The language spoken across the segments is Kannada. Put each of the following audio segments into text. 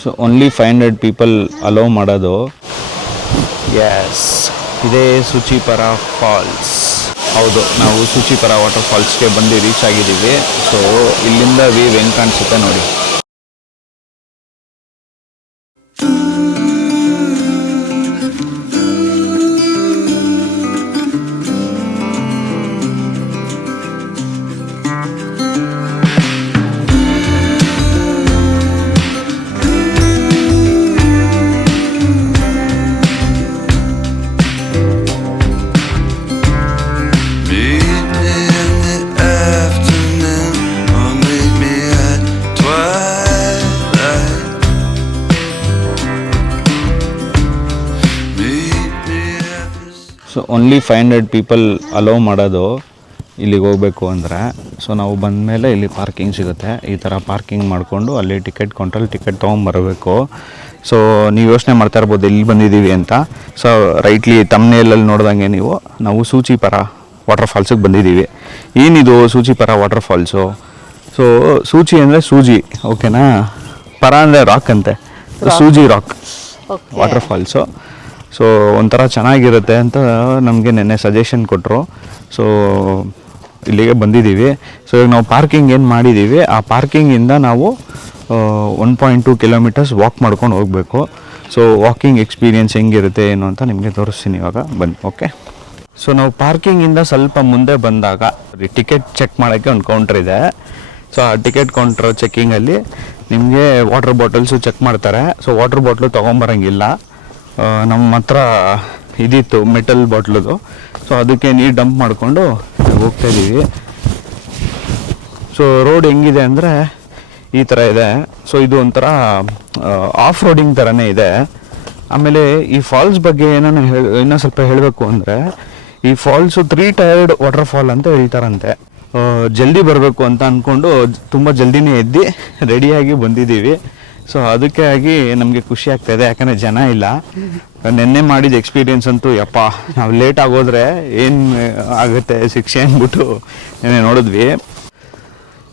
ಸೊ ಓನ್ಲಿ 500 ಪೀಪಲ್ ಅಲೋ ಮಾಡೋದು. ಎಸ್, ಇದೇ ಸುಚಿಪರ ಫಾಲ್ಸ್. ಹೌದು, ನಾವು ಸುಚಿಪರ ವಾಟರ್ ಫಾಲ್ಸ್ಗೆ ಬಂದು ರೀಚ್ ಆಗಿದ್ದೀವಿ. ಸೊ ಇಲ್ಲಿಂದ ವ್ಯೂ ಹೆಂಗೆ ಕಾಣಿಸುತ್ತೆ ನೋಡಿ. ಸೊ ಓನ್ಲಿ 500 ಪೀಪಲ್ ಅಲೋ ಮಾಡೋದು ಇಲ್ಲಿಗೆ ಹೋಗಬೇಕು ಅಂದರೆ. ಸೊ ನಾವು ಬಂದಮೇಲೆ ಇಲ್ಲಿ ಪಾರ್ಕಿಂಗ್ ಸಿಗುತ್ತೆ. ಈ ಥರ ಪಾರ್ಕಿಂಗ್ ಮಾಡಿಕೊಂಡು ಅಲ್ಲಿ ಟಿಕೆಟ್ ಕೌಂಟ್ರಲ್ಲಿ ಟಿಕೆಟ್ ತೊಗೊಂಬರಬೇಕು. ಸೊ ನೀವು ಯೋಚನೆ ಮಾಡ್ತಾ ಇರ್ಬೋದು ಎಲ್ಲಿ ಬಂದಿದ್ದೀವಿ ಅಂತ. ಸೊ ರೈಟ್ಲಿ ತಮ್ನೇಲಲ್ಲಿ ನೋಡ್ದಂಗೆ ನಾವು ಸೂಚಿಪರ ವಾಟರ್ ಫಾಲ್ಸಿಗೆ ಬಂದಿದ್ದೀವಿ. ಏನಿದು ಸೂಚಿಪರ ವಾಟರ್ ಫಾಲ್ಸು? ಸೊ ಸೂಚಿ ಅಂದರೆ ಸೂಜಿ, ಓಕೆನಾ? ಪರ ಅಂದರೆ ರಾಕ್ ಅಂತೆ, ಸೂಜಿ ರಾಕ್ ವಾಟರ್ ಫಾಲ್ಸು. ಸೊ ಒಂಥರ ಚೆನ್ನಾಗಿರುತ್ತೆ ಅಂತ ನಮಗೆ ನೆನ್ನೆ ಸಜೆಷನ್ ಕೊಟ್ಟರು. ಸೊ ಇಲ್ಲಿಗೆ ಬಂದಿದ್ದೀವಿ. ಸೊ ಈಗ ನಾವು ಪಾರ್ಕಿಂಗ್ ಏನು ಮಾಡಿದ್ದೀವಿ, ಆ ಪಾರ್ಕಿಂಗಿಂದ ನಾವು 1.2 ಕಿಲೋಮೀಟರ್ಸ್ ವಾಕ್ ಮಾಡ್ಕೊಂಡು ಹೋಗಬೇಕು. ಸೊ ವಾಕಿಂಗ್ ಎಕ್ಸ್ಪೀರಿಯೆನ್ಸ್ ಹೆಂಗಿರುತ್ತೆ ಏನು ಅಂತ ನಿಮಗೆ ತೋರಿಸ್ತೀನಿ ಇವಾಗ, ಬನ್ನಿ. ಓಕೆ, ಸೊ ನಾವು ಪಾರ್ಕಿಂಗಿಂದ ಸ್ವಲ್ಪ ಮುಂದೆ ಬಂದಾಗ ಟಿಕೆಟ್ ಚೆಕ್ ಮಾಡೋಕ್ಕೆ ಒಂದು ಕೌಂಟ್ರ್ ಇದೆ. ಸೊ ಆ ಟಿಕೆಟ್ ಕೌಂಟ್ರ್ ಚೆಕ್ಕಿಂಗಲ್ಲಿ ನಿಮಗೆ ವಾಟರ್ ಬಾಟಲ್ಸು ಚೆಕ್ ಮಾಡ್ತಾರೆ. ಸೊ ವಾಟರ್ ಬಾಟ್ಲು ತೊಗೊಂಬರಂಗಿಲ್ಲ. ನಮ್ಮ ಹತ್ರ ಇದಿತ್ತು ಮೆಟಲ್ ಬಾಟ್ಲದು. ಸೊ ಅದಕ್ಕೆ ನೀರು ಡಂಪ್ ಮಾಡಿಕೊಂಡು ಹೋಗ್ತಾಯಿದ್ದೀವಿ. ಸೊ ರೋಡ್ ಹೆಂಗಿದೆ ಅಂದರೆ ಈ ಥರ ಇದೆ. ಸೊ ಇದು ಒಂಥರ ಆಫ್ ರೋಡಿಂಗ್ ಥರನೇ ಇದೆ. ಆಮೇಲೆ ಈ ಫಾಲ್ಸ್ ಬಗ್ಗೆ ಇನ್ನೂ ಸ್ವಲ್ಪ ಹೇಳಬೇಕು ಅಂದರೆ, ಈ ಫಾಲ್ಸು 3 ಟೈರ್ಡ್ ವಾಟರ್ ಫಾಲ್ ಅಂತ ಹೇಳ್ತಾರಂತೆ. ಜಲ್ದಿ ಬರಬೇಕು ಅಂತ ಅಂದ್ಕೊಂಡು ತುಂಬ ಜಲ್ದಿನೇ ಎದ್ದು ರೆಡಿಯಾಗಿ ಬಂದಿದ್ದೀವಿ. ಸೊ ಅದಕ್ಕೆ ಆಗಿ ನಮಗೆ ಖುಷಿ ಆಗ್ತಾಯಿದೆ, ಯಾಕಂದರೆ ಜನ ಇಲ್ಲ. ನೆನ್ನೆ ಮಾಡಿದ ಎಕ್ಸ್ಪೀರಿಯೆನ್ಸ್ ಅಂತೂ ಯಪ್ಪ, ನಾವು ಲೇಟ್ ಆಗೋದ್ರೆ ಏನು ಆಗುತ್ತೆ ಶಿಕ್ಷೆ ಅಂದ್ಬಿಟ್ಟು ನೆನ್ನೆ ನೋಡಿದ್ವಿ.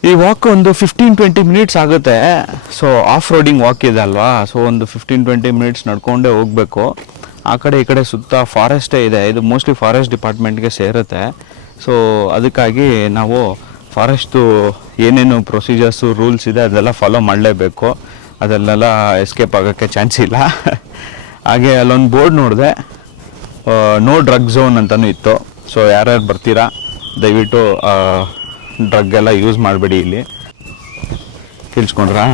ಈ ವಾಕ್ ಒಂದು 15-20 ಮಿನಿಟ್ಸ್ ಆಗುತ್ತೆ. ಸೊ ಆಫ್ ರೋಡಿಂಗ್ ವಾಕ್ ಇದೆ ಅಲ್ವಾ, ಸೊ ಒಂದು 15-20 ಮಿನಿಟ್ಸ್ ನಡ್ಕೊಂಡೇ ಹೋಗಬೇಕು. ಆ ಕಡೆ ಈ ಕಡೆ ಸುತ್ತ ಫಾರೆಸ್ಟೇ ಇದೆ. ಇದು ಮೋಸ್ಟ್ಲಿ ಫಾರೆಸ್ಟ್ ಡಿಪಾರ್ಟ್ಮೆಂಟ್ಗೆ ಸೇರುತ್ತೆ. ಸೊ ಅದಕ್ಕಾಗಿ ನಾವು ಫಾರೆಸ್ಟು ಏನೇನು ಪ್ರೊಸೀಜರ್ಸು ರೂಲ್ಸ್ ಇದೆ ಅದೆಲ್ಲ ಫಾಲೋ ಮಾಡಲೇಬೇಕು. ಅದೆಲ್ಲ ಎಸ್ಕೇಪ್ ಆಗೋಕ್ಕೆ ಚಾನ್ಸ್ ಇಲ್ಲ. ಹಾಗೆ ಅಲ್ಲೊಂದು ಬೋರ್ಡ್ ನೋಡಿದೆ, ನೋ ಡ್ರಗ್ ಝೋನ್ ಅಂತಲೂ ಇತ್ತು. ಸೊ ಯಾರ್ಯಾರು ಬರ್ತೀರಾ ದಯವಿಟ್ಟು ಡ್ರಗ್ ಎಲ್ಲ ಯೂಸ್ ಮಾಡಬೇಡಿ. ಇಲ್ಲಿ ಕೇಳಿಸ್ಕೊಂಡ್ರಾ?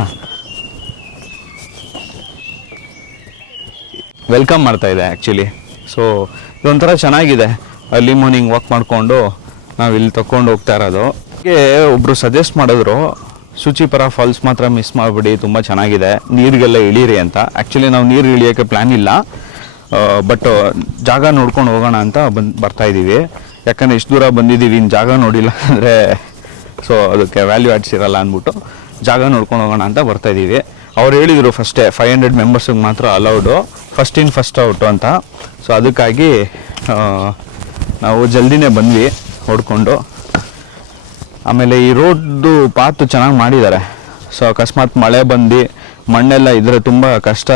ವೆಲ್ಕಮ್ ಮಾಡ್ತಾಯಿದೆ ಆ್ಯಕ್ಚುಲಿ. ಸೊ ಇದೊಂಥರ ಚೆನ್ನಾಗಿದೆ. ಅರ್ಲಿ ಮಾರ್ನಿಂಗ್ ವಾಕ್ ಮಾಡಿಕೊಂಡು ನಾವು ಇಲ್ಲಿ ತಗೊಂಡು ಹೋಗ್ತಾ ಇರೋದು. ಹಾಗೆ ಒಬ್ಬರು ಸಜೆಸ್ಟ್ ಮಾಡಿದ್ರು, ಸುಚಿಪರ ಫಾಲ್ಸ್ ಮಾತ್ರ ಮಿಸ್ ಮಾಡಿಬಿಡಿ, ತುಂಬ ಚೆನ್ನಾಗಿದೆ, ನೀರಿಗೆಲ್ಲ ಇಳೀರಿ ಅಂತ. ಆ್ಯಕ್ಚುಲಿ ನಾವು ನೀರು ಇಳಿಯೋಕ್ಕೆ ಪ್ಲ್ಯಾನ್ ಇಲ್ಲ, ಬಟ್ ಜಾಗ ನೋಡ್ಕೊಂಡು ಹೋಗೋಣ ಅಂತ ಬರ್ತಾಯಿದ್ದೀವಿ. ಯಾಕಂದರೆ ಇಷ್ಟು ದೂರ ಬಂದಿದ್ದೀವಿ, ಇನ್ನು ಜಾಗ ನೋಡಿಲ್ಲ ಅಂದರೆ ಸೊ ಅದಕ್ಕೆ ವ್ಯಾಲ್ಯೂ ಆ್ಯಡ್ಸ್ ಇರಲ್ಲ ಅಂದ್ಬಿಟ್ಟು ಜಾಗ ನೋಡ್ಕೊಂಡು ಹೋಗೋಣ ಅಂತ ಬರ್ತಾಯಿದ್ದೀವಿ. ಅವ್ರು ಹೇಳಿದರು ಫಸ್ಟೇ 500 ಮೆಂಬರ್ಸಿಗೆ ಮಾತ್ರ allowed, first in first out ಅಂತ. ಸೊ ಅದಕ್ಕಾಗಿ ನಾವು ಜಲ್ದಿನೇ ಬಂದ್ವಿ ಹೊಡ್ಕೊಂಡು. ಆಮೇಲೆ ಈ ರೋಡ್ದು ಪಾತು ಚೆನ್ನಾಗಿ ಮಾಡಿದ್ದಾರೆ. ಸೊ ಅಕಸ್ಮಾತ್ ಮಳೆ ಬಂದು ಮಣ್ಣೆಲ್ಲ ಇದ್ದರೆ ತುಂಬ ಕಷ್ಟ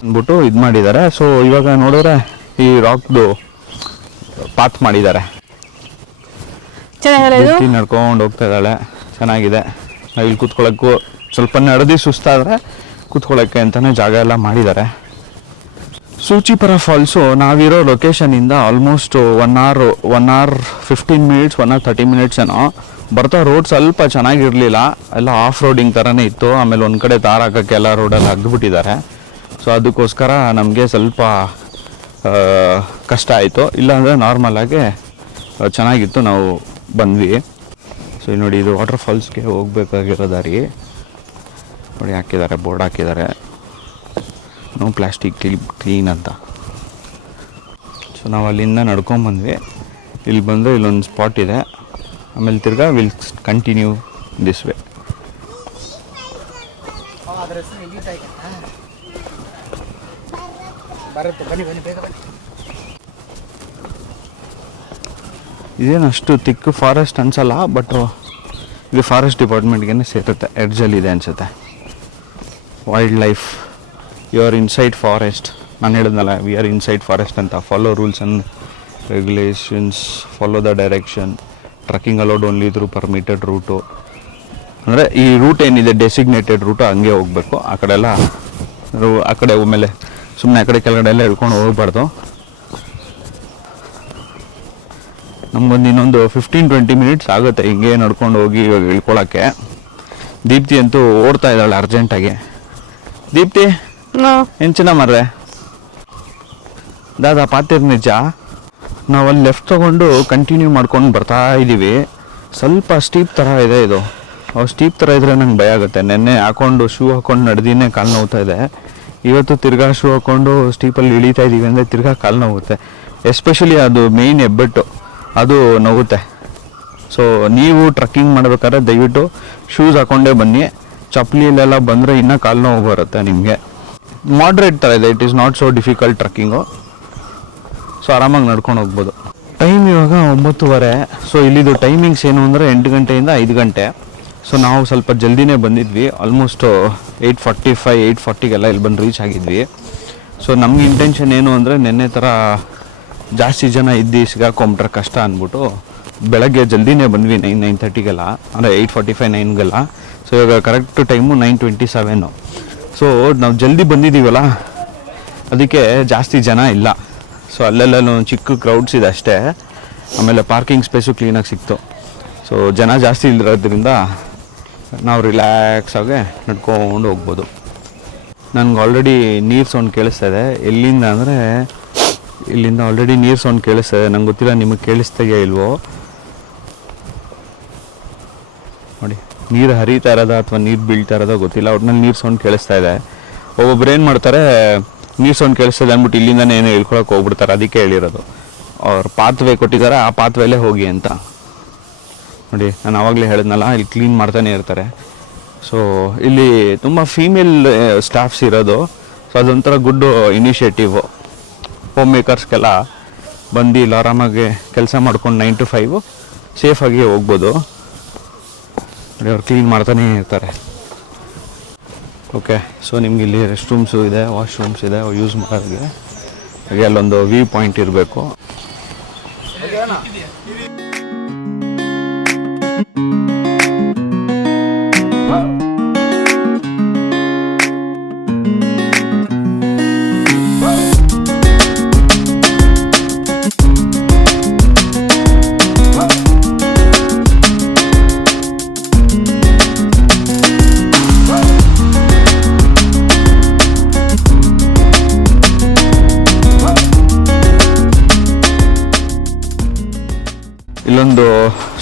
ಅಂದ್ಬಿಟ್ಟು ಇದು ಮಾಡಿದ್ದಾರೆ. ಸೊ ಇವಾಗ ನೋಡಿದ್ರೆ ಈ ರಾಕ್ದು ಪಾತ್ ಮಾಡಿದ್ದಾರೆ. ನಡ್ಕೊಂಡು ಹೋಗ್ತಾ ಇದ್ದಾಳೆ, ಚೆನ್ನಾಗಿದೆ. ಇಲ್ಲಿ ಕೂತ್ಕೊಳ್ಳೋಕ್ಕೂ ಸ್ವಲ್ಪ ನಡೆದು ಸುಸ್ತಾದರೆ ಕೂತ್ಕೊಳ್ಳೋಕ್ಕೆ ಅಂತಲೇ ಜಾಗ ಎಲ್ಲ ಮಾಡಿದ್ದಾರೆ. ಸೂಚಿಪರ ಫಾಲ್ಸು ನಾವಿರೋ ಲೊಕೇಶನಿಂದ almost 1 hour 15 minutes 1 hour 30 minutes ಏನೋ. ಬರ್ತಾ ರೋಡ್ ಸ್ವಲ್ಪ ಚೆನ್ನಾಗಿರಲಿಲ್ಲ, ಎಲ್ಲ ಆಫ್ ರೋಡಿಂಗ್ ಥರನೇ ಇತ್ತು. ಆಮೇಲೆ ಒಂದು ಕಡೆ ತಾರ್ ಹಾಕೋಕ್ಕೆ ಎಲ್ಲ ರೋಡಲ್ಲಿ ಹಗ್ದುಬಿಟ್ಟಿದ್ದಾರೆ. ಸೊ ಅದಕ್ಕೋಸ್ಕರ ನಮಗೆ ಸ್ವಲ್ಪ ಕಷ್ಟ ಆಯಿತು. ಇಲ್ಲಾಂದರೆ ನಾರ್ಮಲಾಗಿ ಚೆನ್ನಾಗಿತ್ತು, ನಾವು ಬಂದ್ವಿ. ಸೊ ನೋಡಿ, ಇದು ವಾಟರ್ ಫಾಲ್ಸ್ಗೆ ಹೋಗಬೇಕಾಗಿರೋ ದಾರಿ ನೋಡಿ, ಹಾಕಿದ್ದಾರೆ ಬೋರ್ಡ್ ಹಾಕಿದ್ದಾರೆ, ನೋ ಪ್ಲಾಸ್ಟಿಕ್ ಕ್ಲೀನ್ ಅಂತ. ಸೊ ನಾವು ಅಲ್ಲಿಂದ ನಡ್ಕೊಂಬಂದ್ವಿ. ಇಲ್ಲಿ ಬಂದರೆ ಇಲ್ಲೊಂದು ಸ್ಪಾಟ್ ಇದೆ. ಆಮೇಲೆ ತಿರ್ಗಾ ವಿಲ್ ಕಂಟಿನ್ಯೂ ದಿಸ್ ವೇ. ಇದೇನಷ್ಟು ತಿಕ್ಕು ಫಾರೆಸ್ಟ್ ಅನ್ಸಲ್ಲ, ಬಟ್ ಇದು ಫಾರೆಸ್ಟ್ ಡಿಪಾರ್ಟ್ಮೆಂಟ್ಗೆ ಸೇರುತ್ತೆ. ಎಡ್ಜಲ್ಲಿ ಇದೆ ಅನಿಸುತ್ತೆ. Wildlife you are inside forest. ನಾನು ಹೇಳಿದ್ನಲ್ಲ, ವಿ ಆರ್ ಇನ್ಸೈಡ್ ಫಾರೆಸ್ಟ್ ಅಂತ. Follow rules and regulations, follow the direction, trekking allowed only through permitted route. ಅಂದರೆ ಈ ರೂಟ್ ಏನಿದೆ ಡೆಸಿಗ್ನೇಟೆಡ್ ರೂಟು ಹಂಗೆ ಹೋಗಬೇಕು. ಆ ಕಡೆ ಎಲ್ಲ ಆ ಕಡೆ ಮೇಲೆ ಸುಮ್ಮನೆ ಆ ಕಡೆ ಕೆಳಗಡೆ ಎಲ್ಲ ಹಿಡ್ಕೊಂಡು ಹೋಗ್ಬಾರ್ದು. ನಮಗೊಂದು ಇನ್ನೊಂದು 15-20 ಮಿನಿಟ್ಸ್ ಆಗುತ್ತೆ ಹಿಂಗೆ ನಡ್ಕೊಂಡು ಹೋಗಿ ಇವಾಗ ಇಳ್ಕೊಳಕ್ಕೆ. ದೀಪ್ತಿ ಅಂತೂ ಓಡ್ತಾ ಇದ್ದಾಳೆ ಅರ್ಜೆಂಟಾಗಿ. ದೀಪ್ತಿ ಏನು ಚಿನ್ನ ಮರ್ರೆ ದಾದಾ ಪಾತಿರ್ ನಿಜ. ನಾವಲ್ಲಿ ಲೆಫ್ಟ್ ತೊಗೊಂಡು ಕಂಟಿನ್ಯೂ ಮಾಡ್ಕೊಂಡು ಬರ್ತಾ ಇದ್ದೀವಿ. ಸ್ವಲ್ಪ ಸ್ಟೀಪ್ ಥರ ಇದೆ ಇದು. ಸ್ಟೀಪ್ ಥರ ಇದ್ದರೆ ನಂಗೆ ಭಯ ಆಗುತ್ತೆ. ನೆನ್ನೆ ಹಾಕ್ಕೊಂಡು ಶೂ ಹಾಕ್ಕೊಂಡು ನಡೆದಿನೇ ಕಾಲು ನೋವ್ತಾ ಇದೆ. ಇವತ್ತು ತಿರ್ಗಾ ಶೂ ಹಾಕ್ಕೊಂಡು ಸ್ಟೀಪಲ್ಲಿ ಇಳಿತಾ ಇದ್ದೀವಿ ಅಂದರೆ ತಿರ್ಗಾ ಕಾಲು ನೋವುತ್ತೆ. ಎಸ್ಪೆಷಲಿ ಅದು ಮೇಯ್ನ್ ಹೆಬ್ಬೆಟ್ಟು, ಅದು ನೋವುತ್ತೆ. ಸೊ ನೀವು ಟ್ರಕ್ಕಿಂಗ್ ಮಾಡಬೇಕಾದ್ರೆ ದಯವಿಟ್ಟು ಶೂಸ್ ಹಾಕ್ಕೊಂಡೇ ಬನ್ನಿ. ಚಪ್ಪಲಿಯಲ್ಲೆಲ್ಲ ಬಂದರೆ ಇನ್ನೂ ಕಾಲು ನೋವು ಬರುತ್ತೆ ನಿಮಗೆ. ಮಾಡ್ರೇಟ್ ಥರ ಇದೆ, it is not so difficult trekking. So ಆರಾಮಾಗಿ ನಡ್ಕೊಂಡು ಹೋಗ್ಬೋದು. ಟೈಮ್ ಇವಾಗ 9:30. ಸೊ ಇಲ್ಲಿದು ಟೈಮಿಂಗ್ಸ್ ಏನು ಅಂದರೆ 8 ಗಂಟೆಯಿಂದ 5 ಗಂಟೆ. ಸೊ ನಾವು ಸ್ವಲ್ಪ ಜಲ್ದಿನೇ ಬಂದಿದ್ವಿ. ಆಲ್ಮೋಸ್ಟ್ 8:45, 8:40ಗೆಲ್ಲ ಇಲ್ಲಿ ಬಂದು ರೀಚ್ ಆಗಿದ್ವಿ. ಸೊ ನಮ್ಗೆ ಇಂಟೆನ್ಷನ್ ಏನು ಅಂದರೆ ನೆನ್ನೆ ಥರ ಜಾಸ್ತಿ ಜನ ಇದ್ದು ಸಿಗಾಕೊಂಬಿಟ್ರೆ ಕಷ್ಟ ಅಂದ್ಬಿಟ್ಟು ಬೆಳಗ್ಗೆ ಜಲ್ದಿನೇ ಬಂದ್ವಿ 9:30ಗೆಲ್ಲ, ಅಂದರೆ 8:45, 9ಗೆಲ್ಲ. ಸೊ ಇವಾಗ ಕರೆಕ್ಟ್ ಟೈಮು 9:27. ಸೊ ನಾವು ಜಲ್ದಿ ಬಂದಿದ್ದೀವಲ್ಲ, ಅದಕ್ಕೆ ಜಾಸ್ತಿ ಜನ ಇಲ್ಲ. ಸೊ ಅಲ್ಲೆಲ್ಲ ಚಿಕ್ಕ ಕ್ರೌಡ್ಸ್ ಇದೆ ಅಷ್ಟೇ. ಆಮೇಲೆ ಪಾರ್ಕಿಂಗ್ ಸ್ಪೇಸು ಕ್ಲೀನಾಗಿ ಸಿಕ್ತು. ಸೊ ಜನ ಜಾಸ್ತಿ ಇಲ್ಲದ್ರಿಂದ ನಾವು ರಿಲ್ಯಾಕ್ಸ್ ಆಗಿ ನಡ್ಕೊಂಡು ಹೋಗ್ಬೋದು. ನನಗೆ ಆಲ್ರೆಡಿ ನೀರು ಸೌಂಡ್ ಕೇಳಿಸ್ತಾ ಇದೆ. ಎಲ್ಲಿಂದ ಅಂದರೆ ಇಲ್ಲಿಂದ ಆಲ್ರೆಡಿ ನೀರು ಸೌಂಡ್ ಕೇಳಿಸ್ತಾ ಇದೆ. ನಂಗೆ ಗೊತ್ತಿಲ್ಲ ನಿಮಗೆ ಕೇಳಿಸ್ತಾಗೆ ಇಲ್ವೋ ನೋಡಿ. ನೀರು ಹರಿತಾ ಇರೋದ ಅಥವಾ ನೀರು ಬೀಳ್ತಾ ಇರೋದೋ ಗೊತ್ತಿಲ್ಲ, ಒಟ್ನಲ್ಲಿ ನೀರು ಸೌಂಡ್ ಕೇಳಿಸ್ತಾ ಇದೆ. ಒಬ್ಬೊಬ್ರು ಏನು ಮಾಡ್ತಾರೆ, ನೀರು ಸೌಂಡ್ ಕೇಳಿಸ್ತದೆ ಅಂದ್ಬಿಟ್ಟು ಇಲ್ಲಿಂದನೇ ಏನೋ ಇಳ್ಕೊಳಕ್ಕೆ ಹೋಗ್ಬಿಡ್ತಾರೆ. ಅದಕ್ಕೆ ಹೇಳಿರೋದು, ಅವ್ರು ಪಾತ್ವೇ ಕೊಟ್ಟಿದ್ದಾರೆ, ಆ ಪಾತ್ವೇಲೇ ಹೋಗಿ ಅಂತ. ನೋಡಿ, ನಾನು ಆವಾಗಲೇ ಹೇಳಿದ್ನಲ್ಲ, ಇಲ್ಲಿ ಕ್ಲೀನ್ ಮಾಡ್ತಾನೆ ಇರ್ತಾರೆ. ಸೊ ಇಲ್ಲಿ ತುಂಬ ಫೀಮೇಲ್ ಸ್ಟಾಫ್ಸ್ ಇರೋದು. ಸೊ ಅದೊಂಥರ ಗುಡ್ ಇನಿಷಿಯೇಟಿವ್. ಹೋಮ್ ಮೇಕರ್ಸ್ಗೆಲ್ಲ ಬಂದು ಇಲ್ಲಿ ಆರಾಮಾಗಿ ಕೆಲಸ ಮಾಡ್ಕೊಂಡು 9 to 5 ಸೇಫಾಗಿ ಹೋಗ್ಬೋದು. ನೋಡಿ, ಅವ್ರು ಕ್ಲೀನ್ ಮಾಡ್ತಾನೇ ಇರ್ತಾರೆ. ಓಕೆ, ಸೊ ನಿಮ್ಗೆ ಇಲ್ಲಿ ರೆಸ್ಟ್ ರೂಮ್ಸು ಇದೆ, ವಾಶ್ರೂಮ್ಸ್ ಇದೆ ಯೂಸ್ ಮಾಡೋರಿಗೆ. ಹಾಗೆ ಅಲ್ಲೊಂದು ವ್ಯೂ ಪಾಯಿಂಟ್ ಇರಬೇಕು. ಇಲ್ಲೊಂದು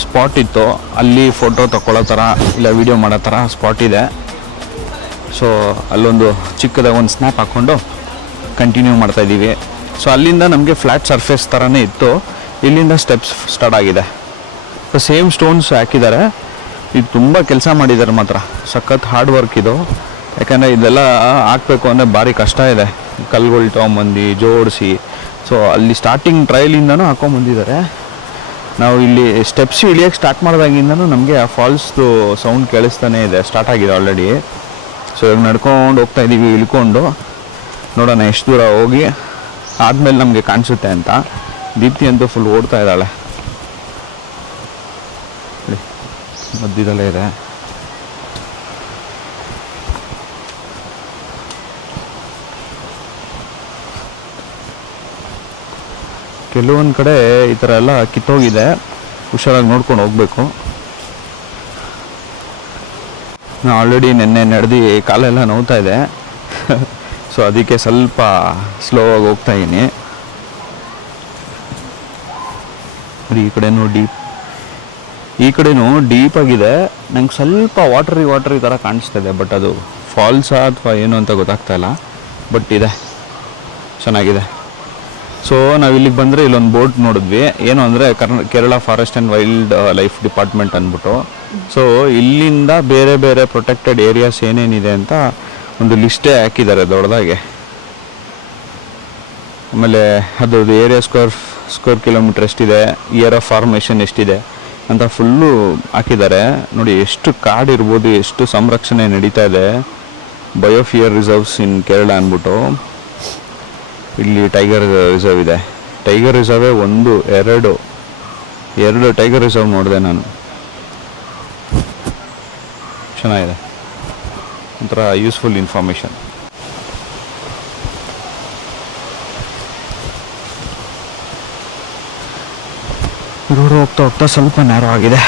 ಸ್ಪಾಟ್ ಇತ್ತು, ಅಲ್ಲಿ ಫೋಟೋ ತಗೊಳ್ಳೋ ಥರ ಇಲ್ಲ ವೀಡಿಯೋ ಮಾಡೋ ಥರ ಸ್ಪಾಟ್ ಇದೆ. ಸೊ ಅಲ್ಲೊಂದು ಚಿಕ್ಕದಾಗಿ ಒಂದು ಸ್ನ್ಯಾಪ್ ಹಾಕ್ಕೊಂಡು ಕಂಟಿನ್ಯೂ ಮಾಡ್ತಾಯಿದ್ದೀವಿ. ಸೊ ಅಲ್ಲಿಂದ ನಮಗೆ ಫ್ಲ್ಯಾಟ್ ಸರ್ಫೇಸ್ ಥರನೇ ಇತ್ತು, ಇಲ್ಲಿಂದ ಸ್ಟೆಪ್ಸ್ ಸ್ಟಾರ್ಟ್ ಆಗಿದೆ. ಸೊ ಸೇಮ್ ಸ್ಟೋನ್ಸ್ ಹಾಕಿದ್ದಾರೆ. ಇದು ತುಂಬ ಕೆಲಸ ಮಾಡಿದ್ದಾರೆ ಮಾತ್ರ, ಸಖತ್ ಹಾರ್ಡ್ ವರ್ಕ್ ಇದು. ಯಾಕಂದರೆ ಇದೆಲ್ಲ ಹಾಕಬೇಕು ಅಂದರೆ ಭಾರಿ ಕಷ್ಟ ಇದೆ. ಕಲ್ಗಳು ತೊಗೊಂಬಂದು ಜೋಡಿಸಿ, ಸೊ ಅಲ್ಲಿ ಸ್ಟಾರ್ಟಿಂಗ್ ಟ್ರಯಲಿಂದನೂ ಹಾಕೊಂಬಂದಿದ್ದಾರೆ. ನಾವು ಇಲ್ಲಿ ಸ್ಟೆಪ್ಸ್ ಇಳಿಯೋಕ್ಕೆ ಸ್ಟಾರ್ಟ್ ಮಾಡಿದಾಗಿಂದನೂ ನಮಗೆ ಆ ಫಾಲ್ಸ್ದು ಸೌಂಡ್ ಕೇಳಿಸ್ತಾನೆ ಇದೆ, ಸ್ಟಾರ್ಟ್ ಆಗಿದೆ ಆಲ್ರೆಡಿ. ಸೊ ಇವಾಗ ನಡ್ಕೊಂಡು ಹೋಗ್ತಾ ಇದ್ದೀವಿ, ಇಳ್ಕೊಂಡು ನೋಡೋಣ ಎಷ್ಟು ದೂರ ಹೋಗಿ ಆದಮೇಲೆ ನಮಗೆ ಕಾಣಿಸುತ್ತೆ ಅಂತ. ದೀಪ್ತಿ ಅಂತೂ ಫುಲ್ ಓಡ್ತಾ ಇದ್ದಾಳೆ, ಮಧ್ಯದಲ್ಲೇ ಇದೆ. ಕೆಲವೊಂದು ಕಡೆ ಈ ಥರ ಎಲ್ಲ ಕಿತ್ತೋಗಿದೆ, ಹುಷಾರಾಗಿ ನೋಡ್ಕೊಂಡು ಹೋಗಬೇಕು. ನಾನು ಆಲ್ರೆಡಿ ನೆನ್ನೆ ನಡೆದು ಕಾಲೆಲ್ಲ ನೋವ್ತಾ ಇದೆ. ಸೊ ಅದಕ್ಕೆ ಸ್ವಲ್ಪ ಸ್ಲೋ ಆಗಿ ಹೋಗ್ತಾ ಇದ್ದೀನಿ. ಈ ಕಡೆನೂ ಡೀಪಾಗಿದೆ. ನಂಗೆ ಸ್ವಲ್ಪ ವಾಟ್ರಿ ಥರ ಕಾಣಿಸ್ತಾ ಇದೆ, ಬಟ್ ಅದು ಫಾಲ್ಸಾ ಅಥವಾ ಏನು ಅಂತ ಗೊತ್ತಾಗ್ತಾ ಇಲ್ಲ. ಬಟ್ ಇದೆ, ಚೆನ್ನಾಗಿದೆ. ಸೊ ನಾವು ಇಲ್ಲಿಗೆ ಬಂದರೆ ಇಲ್ಲೊಂದು ಬೋಟ್ ನೋಡಿದ್ವಿ. ಏನು ಅಂದರೆ Kerala forest and wild life department ಅಂದ್ಬಿಟ್ಟು. ಸೊ ಇಲ್ಲಿಂದ ಬೇರೆ ಬೇರೆ ಪ್ರೊಟೆಕ್ಟೆಡ್ ಏರಿಯಾಸ್ ಏನೇನಿದೆ ಅಂತ ಒಂದು ಲಿಸ್ಟೇ ಹಾಕಿದ್ದಾರೆ ದೊಡ್ಡದಾಗೆ. ಆಮೇಲೆ ಅದರದ್ದು ಏರಿಯಾ ಸ್ಕ್ವೇರ್ ಕಿಲೋಮೀಟ್ರ್ ಎಷ್ಟಿದೆ, ಇಯರ್ ಆಫ್ ಫಾರ್ಮೇಷನ್ ಎಷ್ಟಿದೆ ಅಂತ ಫುಲ್ಲು ಹಾಕಿದ್ದಾರೆ. ನೋಡಿ ಎಷ್ಟು ಕಾಡಿರ್ಬೋದು, ಎಷ್ಟು ಸಂರಕ್ಷಣೆ ನಡೀತಾ ಇದೆ. ಬಯೋಫಿಯರ್ ರಿಸರ್ವ್ಸ್ ಇನ್ ಕೇರಳ ಅಂದ್ಬಿಟ್ಟು ಇಲ್ಲಿ ಟೈಗರ್ ರಿಸರ್ವ್ ಇದೆ. ಟೈಗರ್ ರಿಸರ್ವೇ ಎರಡು ಟೈಗರ್ ರಿಸರ್ವ್ ನೋಡಿದೆ ನಾನು. ಚೆನ್ನಾಗಿದೆ, ಒಂಥರ ಯೂಸ್ಫುಲ್ ಇನ್ಫಾರ್ಮೇಷನ್. ರೋಡ್ ಹೋಗ್ತಾ ಹೋಗ್ತಾ ಸ್ವಲ್ಪ ನ್ಯಾರೋ ಆಗಿದೆ.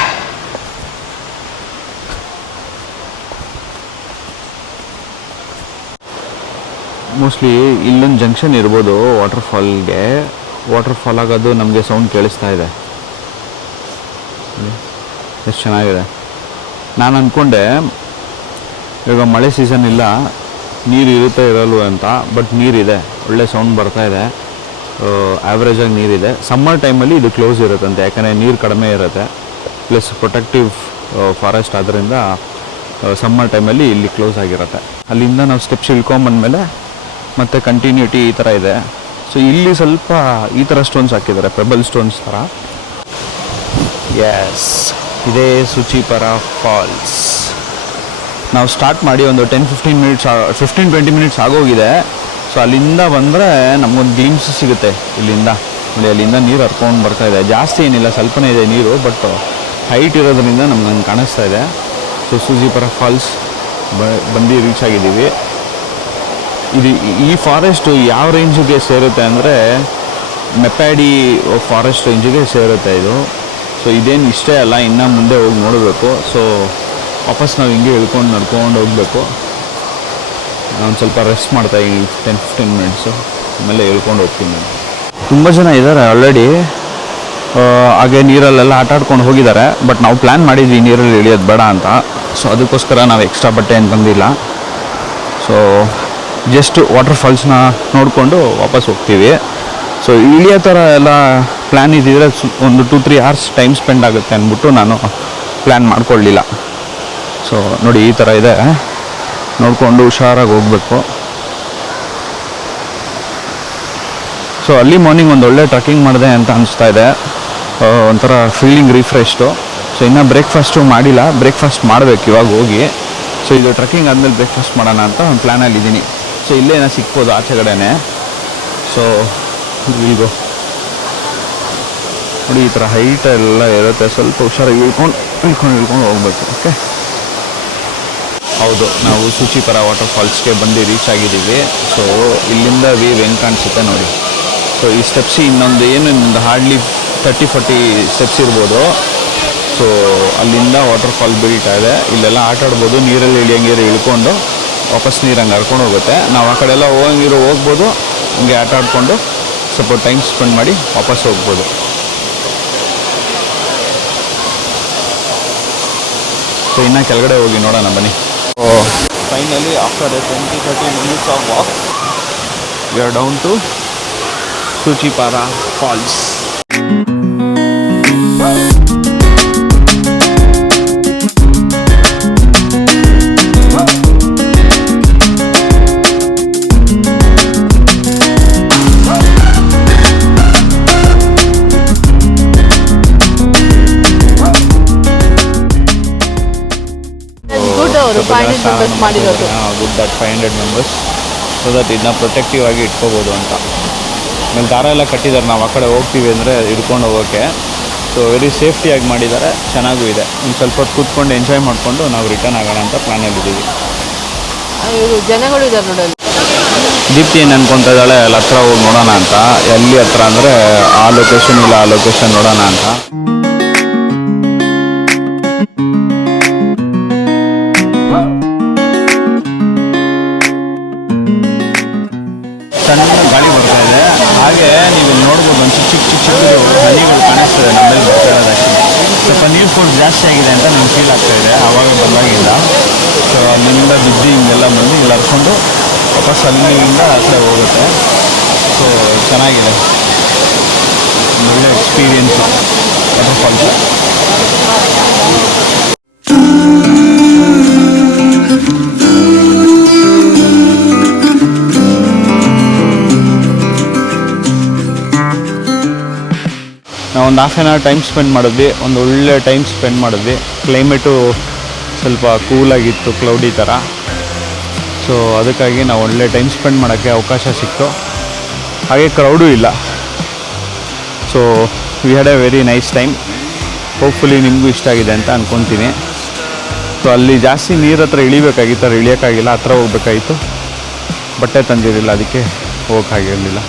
ಮೋಸ್ಟ್ಲಿ ಇಲ್ಲೊಂದು ಜಂಕ್ಷನ್ ಇರ್ಬೋದು ವಾಟರ್ ಫಾಲ್ ಆಗೋದು ನಮಗೆ ಸೌಂಡ್ ಕೇಳಿಸ್ತಾ ಇದೆ. ಎಷ್ಟು ಚೆನ್ನಾಗಿದೆ. ನಾನು ಅಂದ್ಕೊಂಡೆ ಇವಾಗ ಮಳೆ ಸೀಸನ್ ಇಲ್ಲ, ನೀರು ಇರುತ್ತೆ ಇರಲ್ವ ಅಂತ. ಬಟ್ ನೀರಿದೆ, ಒಳ್ಳೆ ಸೌಂಡ್ ಬರ್ತಾ ಇದೆ, ಆ್ಯಾವ್ರೇಜಾಗಿ ನೀರಿದೆ. ಸಮ್ಮರ್ ಟೈಮಲ್ಲಿ ಇದು ಕ್ಲೋಸ್ ಇರುತ್ತಂತೆ, ಯಾಕಂದರೆ ನೀರು ಕಡಿಮೆ ಇರುತ್ತೆ, ಪ್ಲಸ್ ಪ್ರೊಟೆಕ್ಟಿವ್ ಫಾರೆಸ್ಟ್ ಆದ್ದರಿಂದ ಸಮ್ಮರ್ ಟೈಮಲ್ಲಿ ಇಲ್ಲಿ ಕ್ಲೋಸ್ ಆಗಿರುತ್ತೆ. ಅಲ್ಲಿಂದ ನಾವು ಸ್ಟೆಪ್ಸ್ ಇಳ್ಕೊಂಬಂದಮೇಲೆ ಮತ್ತು ಕಂಟಿನ್ಯೂಟಿ ಈ ಥರ ಇದೆ. ಸೊ ಇಲ್ಲಿ ಸ್ವಲ್ಪ ಈ ಥರ ಸ್ಟೋನ್ಸ್ ಹಾಕಿದ್ದಾರೆ, ಪೆಬಲ್ ಸ್ಟೋನ್ಸ್ ಥರ. ಎಸ್, ಇದೇ ಸುಚಿಪರ ಫಾಲ್ಸ್. ನಾವು ಸ್ಟಾರ್ಟ್ ಮಾಡಿ ಒಂದು 15-20 ಮಿನಿಟ್ಸ್ ಆಗೋಗಿದೆ. ಸೊ ಅಲ್ಲಿಂದ ಬಂದರೆ ನಮಗೊಂದು ಗ್ಲಿಮ್ಸ್ ಸಿಗುತ್ತೆ ಇಲ್ಲಿಂದ. ನೋಡಿ, ಅಲ್ಲಿಂದ ನೀರು ಹರ್ಕೊಂಡು ಬರ್ತಾ ಇದೆ. ಜಾಸ್ತಿ ಏನಿಲ್ಲ, ಸ್ವಲ್ಪನೇ ಇದೆ ನೀರು, ಬಟ್ ಹೈಟ್ ಇರೋದ್ರಿಂದ ನಮ್ಗೆ ಹಂಗೆ ಕಾಣಿಸ್ತಾ ಇದೆ. ಸೊ ಸುಚಿಪರ ಫಾಲ್ಸ್ ಬಂದು ರೀಚ್ ಆಗಿದ್ದೀವಿ. ಈ ಫಾರೆಸ್ಟು ಯಾವ ರೇಂಜಿಗೆ ಸೇರುತ್ತೆ ಅಂದರೆ ಮೆಪ್ಯಾಡಿ ಫಾರೆಸ್ಟ್ ರೇಂಜಿಗೆ ಸೇರುತ್ತೆ ಇದು. ಸೊ ಇದೇನು ಇಷ್ಟೇ ಅಲ್ಲ, ಇನ್ನು ಮುಂದೆ ಹೋಗಿ ನೋಡಬೇಕು. ಸೊ ವಾಪಸ್ ನಾವು ಹಿಂಗೆ ನಡ್ಕೊಂಡು ಹೋಗಬೇಕು. ನಾನು ಸ್ವಲ್ಪ ರೆಸ್ಟ್ ಮಾಡ್ತಾಯಿದ್ದೀನಿ 10-15 ಮಿನಿಟ್ಸು, ಆಮೇಲೆ ಹೇಳ್ಕೊಂಡು ಹೋಗ್ತೀನಿ. ನಾನು ತುಂಬ ಜನ ಇದ್ದಾರೆ ಆಲ್ರೆಡಿ, ಹಾಗೆ ನೀರಲ್ಲೆಲ್ಲ ಆಟ ಆಡ್ಕೊಂಡು ಹೋಗಿದ್ದಾರೆ. ಬಟ್ ನಾವು ಪ್ಲ್ಯಾನ್ ಮಾಡಿದ್ವಿ ನೀರಲ್ಲಿ ಇಳಿಯೋದು ಬೇಡ ಅಂತ. ಸೊ ಅದಕ್ಕೋಸ್ಕರ ನಾವು ಎಕ್ಸ್ಟ್ರಾ ಬಟ್ಟೆ ಏನು ತಂದಿಲ್ಲ. ಸೊ ಜಸ್ಟ್ ವಾಟರ್ ಫಾಲ್ಸ್ನ ನೋಡಿಕೊಂಡು ವಾಪಸ್ ಹೋಗ್ತೀವಿ. ಸೊ ಇಳಿಯೋ ಥರ ಎಲ್ಲ ಪ್ಲ್ಯಾನ್ ಇದ್ದಿದ್ರೆ ಒಂದು 2-3 ಅವರ್ಸ್ ಟೈಮ್ ಸ್ಪೆಂಡ್ ಆಗುತ್ತೆ ಅಂದ್ಬಿಟ್ಟು ನಾನು ಪ್ಲ್ಯಾನ್ ಮಾಡ್ಕೊಳ್ಳಿಲ್ಲ. ಸೊ ನೋಡಿ, ಈ ಥರ ಇದೆ, ನೋಡಿಕೊಂಡು ಹುಷಾರಾಗಿ ಹೋಗಬೇಕು. ಸೊ ಅಲ್ಲಿ ಮಾರ್ನಿಂಗ್ ಒಂದು ಒಳ್ಳೆ ಟ್ರೆಕ್ಕಿಂಗ್ ಮಾಡಿದೆ ಅಂತ ಅನಿಸ್ತಾ ಇದೆ. ಒಂಥರ ಫೀಲಿಂಗ್ ರಿಫ್ರೆಶ್ಡು. ಸೊ ಇನ್ನೂ ಬ್ರೇಕ್ಫಾಸ್ಟು ಮಾಡಿಲ್ಲ, ಬ್ರೇಕ್ಫಾಸ್ಟ್ ಮಾಡಬೇಕು ಇವಾಗ ಹೋಗಿ. ಸೊ ಇದು ಟ್ರೆಕ್ಕಿಂಗ್ ಆದಮೇಲೆ ಬ್ರೇಕ್ಫಾಸ್ಟ್ ಮಾಡೋಣ ಅಂತ ಒಂದು ಪ್ಲ್ಯಾನಲ್ಲಿದ್ದೀನಿ. ಸೊ ಇಲ್ಲೇ ಏನೋ ಸಿಗ್ಬೋದು ಆಚೆಗಡೆನೆ. ಸೊ ಇಲ್ಗೋ ನೋಡಿ, ಈ ಥರ ಹೈಟ್ ಎಲ್ಲ ಇರುತ್ತೆ, ಸ್ವಲ್ಪ ಹುಷಾರಾಗಿ ಇಳ್ಕೊಂಡು ಹೋಗ್ಬೇಕು. ಓಕೆ, ಹೌದು, ನಾವು ಸುಚಿಪರ ವಾಟರ್ ಫಾಲ್ಸ್ಗೆ ಬಂದು ರೀಚ್ ಆಗಿದ್ದೀವಿ. ಸೊ ಇಲ್ಲಿಂದ ವ್ಯೂ ಹೆಂಗೆ ಕಾಣಿಸುತ್ತೆ ನೋಡಿ. ಸೊ ಈ ಸ್ಟೆಪ್ಸ್ ಇನ್ನೊಂದು ಹಾರ್ಡ್ಲಿ 30-40 ಸ್ಟೆಪ್ಸ್ ಇರ್ಬೋದು. ಸೊ ಅಲ್ಲಿಂದ ವಾಟರ್ ಫಾಲ್ ಬೀಳ್ತಾ ಇದೆ. ಇಲ್ಲೆಲ್ಲ ಆಟ ಆಡ್ಬೋದು, ನೀರಲ್ಲಿ ಇಳಿಯಂಗಿರೋ ಇಳ್ಕೊಂಡು ವಾಪಸ್ ನೀರು ಹಂಗೆ ಹರ್ಕೊಂಡು ಹೋಗುತ್ತೆ. ನಾವು ಆ ಕಡೆ ಎಲ್ಲ ಹೋಗ್ಬೋದು, ಹಂಗೆ ಆಟ ಆಡಿಕೊಂಡು ಸ್ವಲ್ಪ ಟೈಮ್ ಸ್ಪೆಂಡ್ ಮಾಡಿ ವಾಪಸ್ ಹೋಗ್ಬೋದು. ಸೊ ಇನ್ನು ಕೆಳಗಡೆ ಹೋಗಿ ನೋಡೋಣ ಬನ್ನಿ. Finally after 20-30 minutes of walk we are down to Suchipara Falls. ಅವರು 500 ಮೆಂಬರ್ಸ್ ಮಾಡಿರೋದು. Good that 500 members, so that ಇದನ್ನ ಪ್ರೊಟೆಕ್ಟಿವ್ ಆಗಿ ಇಟ್ಕೋಬೋದು ಅಂತ. ಆಮೇಲೆ ದಾರ ಎಲ್ಲ ಕಟ್ಟಿದ್ದಾರೆ, ನಾವು ಆ ಕಡೆ ಹೋಗ್ತೀವಿ ಅಂದರೆ ಹಿಡ್ಕೊಂಡು ಹೋಗೋಕ್ಕೆ. ಸೊ ವೆರಿ ಸೇಫ್ಟಿಯಾಗಿ ಮಾಡಿದ್ದಾರೆ, ಚೆನ್ನಾಗೂ ಇದೆ. ಒಂದು ಸ್ವಲ್ಪ ಹೊತ್ತು ಕೂತ್ಕೊಂಡು ಎಂಜಾಯ್ ಮಾಡಿಕೊಂಡು ನಾವು ರಿಟರ್ನ್ ಆಗೋಣ ಅಂತ ಪ್ಲ್ಯಾನಲ್ಲಿದ್ದೀವಿ. ಇವರು ಜನಗಳು ಇದ್ದಾರೆ ನೋಡೋದು. ದೀಪ್ತಿ ಏನು ಅನ್ಕೊತಾ ಇದ್ದಾಳೆ, ಅಲ್ಲಿ ಹತ್ರ ಹೋಗಿ ನೋಡೋಣ ಅಂತ. ಎಲ್ಲಿ ಹತ್ರ ಅಂದರೆ ಆ ಲೊಕೇಶನ್ ಇಲ್ಲ, ಆ ಲೊಕೇಶನ್ ನೋಡೋಣ ಅಂತ. ಸಣ್ಣ ಗಾಳಿ ಬರ್ತಾ ಇದೆ. ಹಾಗೆ ನೀವು ನೋಡ್ಬೋದು, ಒಂದು ಚಿಕ್ಕ ಹನಿಗಳು ಕಾಣಿಸ್ತದೆ ನಮ್ಮಲ್ಲಿ ಬರ್ತಾ ಇರೋದಕ್ಕೆ. ಸ್ವಲ್ಪ ನೀರು ಫೋರ್ಸ್ ಜಾಸ್ತಿ ಆಗಿದೆ ಅಂತ ನಂಗೆ ಫೀಲ್ ಆಗ್ತಾ ಇದೆ ಆವಾಗ ಬಂದಾಗಿಲ್ಲ. ಸೊ ಅಲ್ಲಿಂದ ಬಿದ್ದು ಹಿಂಗೆಲ್ಲ ಬಂದು ಇಲ್ಲಿ ಹರ್ಕೊಂಡು ವಾಪಸ್ ಅಲ್ಲಿಂದ ಆ ಕಡೆ ಹೋಗುತ್ತೆ. ಸೊ ಚೆನ್ನಾಗಿದೆ, ಒಳ್ಳೆ ಎಕ್ಸ್ಪೀರಿಯೆನ್ಸು ವಾಟರ್ ಫಾಲ್ಸ್. ನಾವು ಒಂದು half an hour time spend ಮಾಡಿದ್ವಿ, ಒಂದು ಒಳ್ಳೆ ಟೈಮ್ ಸ್ಪೆಂಡ್ ಮಾಡಿದ್ವಿ. ಕ್ಲೈಮೇಟು ಸ್ವಲ್ಪ ಕೂಲಾಗಿತ್ತು, ಕ್ಲೌಡಿ ಥರ. ಸೊ ಅದಕ್ಕಾಗಿ ನಾವು ಒಳ್ಳೆ ಟೈಮ್ ಸ್ಪೆಂಡ್ ಮಾಡೋಕ್ಕೆ ಅವಕಾಶ ಸಿಕ್ತು. ಹಾಗೆ ಕ್ರೌಡೂ ಇಲ್ಲ. So we had A very nice time. Hopefully ನಿಮಗೂ ಇಷ್ಟ ಆಗಿದೆ ಅಂತ ಅಂದ್ಕೊತೀನಿ. ಸೊ ಅಲ್ಲಿ ಜಾಸ್ತಿ ನೀರು ಹತ್ರ ಇಳಿಬೇಕಾಗಿತ್ತು, ಅದು ಇಳಿಯೋಕ್ಕಾಗಿಲ್ಲ. ಹತ್ರ ಹೋಗ್ಬೇಕಾಗಿತ್ತು, ಬಟ್ಟೆ ತಂದಿರಲಿಲ್ಲ, ಅದಕ್ಕೆ ಹೋಗೋಕ್ಕಾಗಿರಲಿಲ್ಲ.